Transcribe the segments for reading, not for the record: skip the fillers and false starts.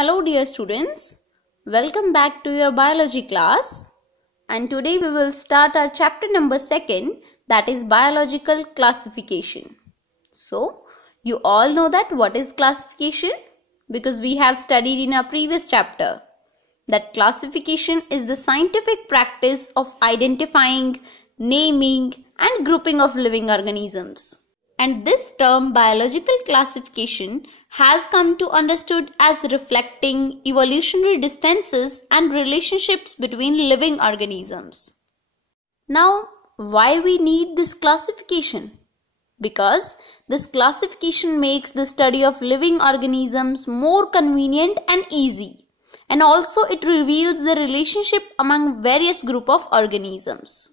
Hello dear students, welcome back to your biology class, and today we will start our chapter number 2, that is biological classification. So you all know that what is classification, because we have studied in our previous chapter that classification is the scientific practice of identifying, naming and grouping of living organisms. And this term biological classification has come to understood as reflecting evolutionary distances and relationships between living organisms. Now, why we need this classification? Because this classification makes the study of living organisms more convenient and easy, and also it reveals the relationship among various group of organisms.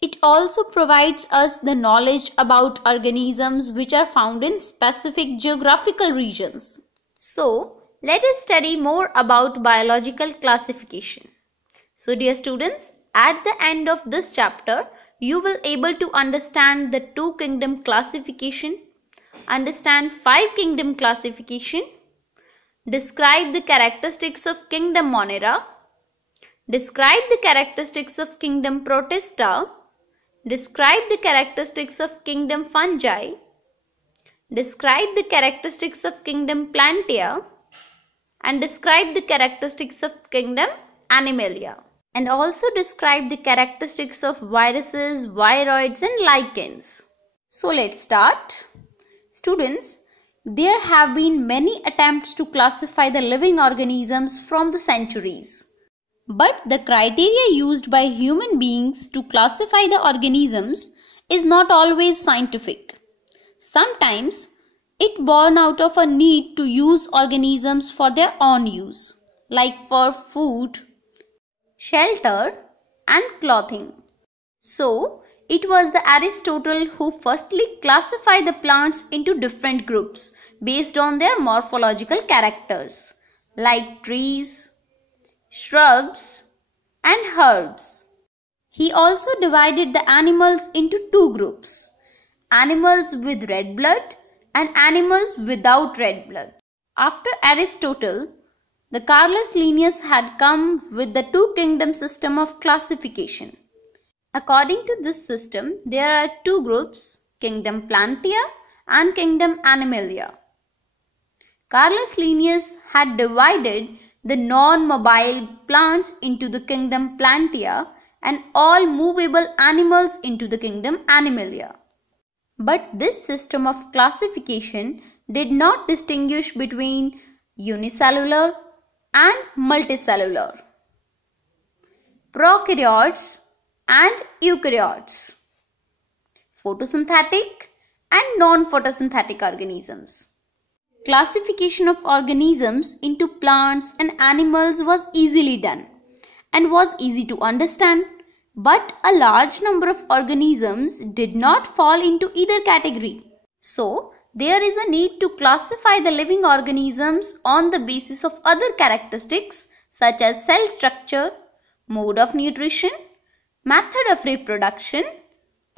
It also provides us the knowledge about organisms which are found in specific geographical regions. So, let us study more about biological classification. So, dear students, at the end of this chapter, you will able to understand the 2 kingdom classification, understand 5 kingdom classification, describe the characteristics of kingdom Monera, describe the characteristics of kingdom Protista, describe the characteristics of kingdom Fungi, describe the characteristics of kingdom Plantae, and describe the characteristics of kingdom Animalia, and also describe the characteristics of viruses, viroids and lichens. So let's start. Students, there have been many attempts to classify the living organisms from the centuries. But the criteria used by human beings to classify the organisms is not always scientific. Sometimes it born out of a need to use organisms for their own use, like for food, shelter and clothing. So, it was the Aristotle who firstly classified the plants into different groups based on their morphological characters, like trees, shrubs and herbs. He also divided the animals into 2 groups, animals with red blood and animals without red blood. After Aristotle, the Carolus Linnaeus had come with the 2 kingdom system of classification. According to this system, there are 2 groups, kingdom Plantae and kingdom Animalia. Carolus Linnaeus had divided the non-mobile plants into the kingdom Plantae and all movable animals into the kingdom Animalia. But this system of classification did not distinguish between unicellular and multicellular, prokaryotes and eukaryotes, photosynthetic and non-photosynthetic organisms. Classification of organisms into plants and animals was easily done and was easy to understand, but a large number of organisms did not fall into either category. So, there is a need to classify the living organisms on the basis of other characteristics such as cell structure, mode of nutrition, method of reproduction,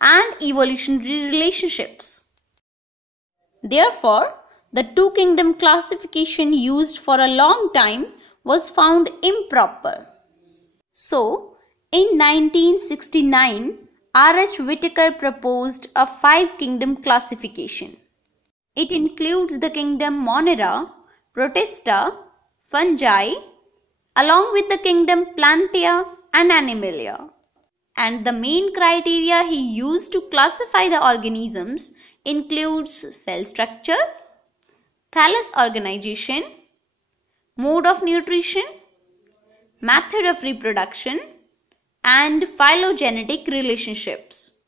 and evolutionary relationships. Therefore, the 2 kingdom classification used for a long time was found improper. So, in 1969, R.H. Whitaker proposed a 5 kingdom classification. It includes the kingdom Monera, Protista, Fungi, along with the kingdom Plantae and Animalia. And the main criteria he used to classify the organisms includes cell structure, thallus organization, mode of nutrition, method of reproduction, and phylogenetic relationships.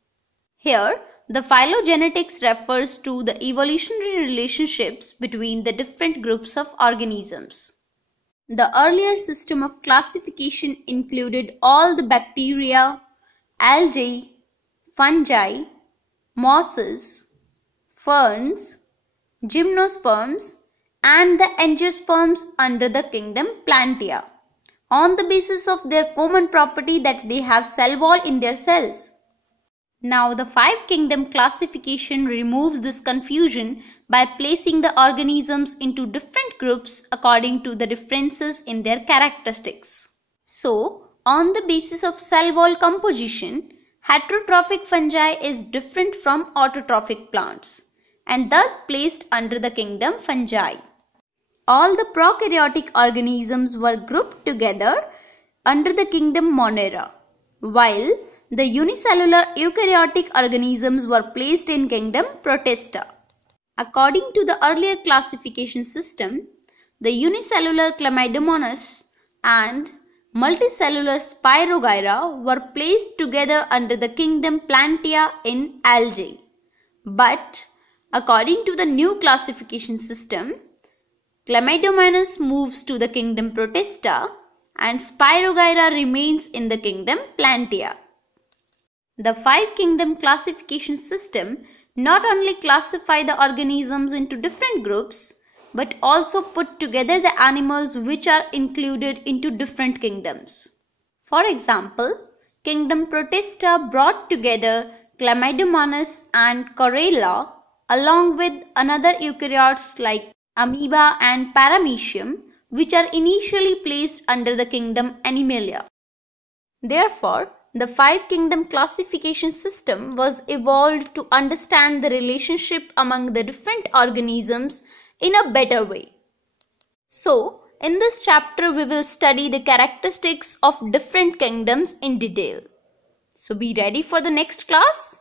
Here, the phylogenetics refers to the evolutionary relationships between the different groups of organisms. The earlier system of classification included all the bacteria, algae, fungi, mosses, ferns, gymnosperms and the angiosperms under the kingdom Plantae on the basis of their common property that they have cell wall in their cells. Now the five kingdom classification removes this confusion by placing the organisms into different groups according to the differences in their characteristics. So, on the basis of cell wall composition, heterotrophic fungi is different from autotrophic plants and thus placed under the kingdom fungi. All the prokaryotic organisms were grouped together under the kingdom Monera, while the unicellular eukaryotic organisms were placed in kingdom Protista. According to the earlier classification system, the unicellular Chlamydomonas and multicellular Spirogyra were placed together under the kingdom Plantae in algae. But according to the new classification system, Chlamydomonas moves to the kingdom Protista and Spirogyra remains in the kingdom Plantae. The five kingdom classification system not only classify the organisms into different groups but also put together the animals which are included into different kingdoms. For example, kingdom Protista brought together Chlamydomonas and Corella along with another eukaryotes like amoeba and paramecium, which are initially placed under the kingdom Animalia. Therefore, the five kingdom classification system was evolved to understand the relationship among the different organisms in a better way. So, in this chapter we will study the characteristics of different kingdoms in detail. So be ready for the next class.